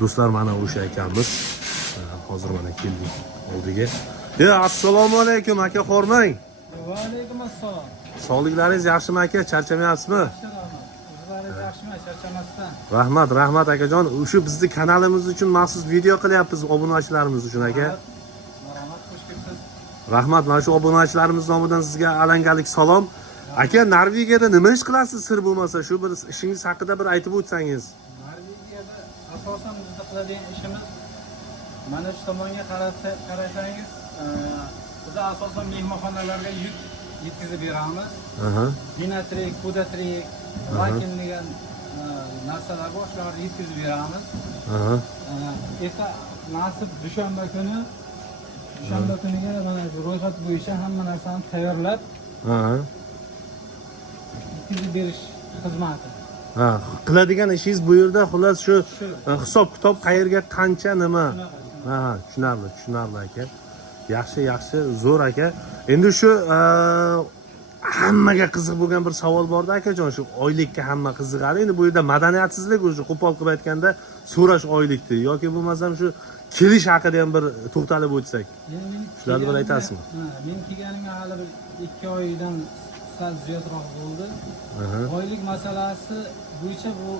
Do'stlar, mana o'sha akamiz. Hozir mana keldik oldiga. Assalomu alaykum aka, xormang. Va alaykum assalom. Sog'liklaringiz yaxshimi aka? Charchamayapsizmi? Yaxshimi, charchamasdan. Rahmat akajon. O'sha bizning kanalimiz uchun maxsus video qilyapmiz obunachilarimiz uchun aka. Marhamat, xush kelibsiz. Rahmat, mana shu obunachilarimiz nomidan sizga alangalik salom. Aka, Norvegiyada nima ish qilasiz sir bo'lmasa? Shu bir ishingiz haqida bir aytib o'tsangiz. Norvegiyada asosan bizda qiladigan ishimiz mana shu tomonga qarasangiz, biz asosan mehmonxonalarga yuk yetkazib beramiz. Dinatrik, pudatrik, vakin degan narsalar bor, shularni yetkazib beramiz. Erta nasib dushanba kuniga mana shu ro'yxat bo'yicha hamma narsani tayyorlab yetkazib berish xizmati. Qiladigan ishingiz bu yerda xullas shu hisob kitob qayerga qancha nima. Tushunarli aka. Yaxshi, zo'r aka. Endi shu hammaga qiziq bo'lgan bir savol borda akajon, shu oylikka hamma qiziqadi. Endi bu yerda madaniyatsizlik o'zi qo'pol qilib aytganda so'rash oylikni yoki bo'lmasam shu kelish haqida ham bir to'xtalib o'tsak. Shularni bir aytasizmi? Men kelganimga hali bir 2 oydan sal ziyodroq bo'ldi. Oylik masalasi bo'yicha bu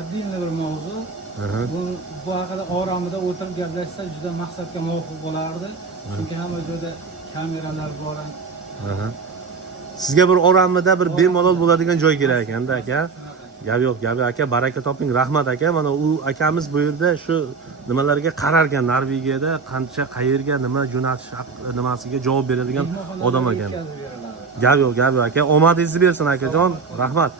отдельный bir mavzu. Bu haqida oromida o'tirib gaplashsa juda maqsadga muvofiq bo'lardi. Chunki hamma joyda kameralar bor. Sizga bir oramida bir bemalol bo'ladigan joy kerak ekanda aka. Gap yo'q aka, baraka toping. Rahmat aka. Mana u akamiz bu yerda shu nimalarga qarar ekan, Norvegiyada qancha, qayerga, nima jo'natish nimasiga javob beradigan odam ekan. Gap yo'q aka. Omadingizni bersin akajon. Rahmat.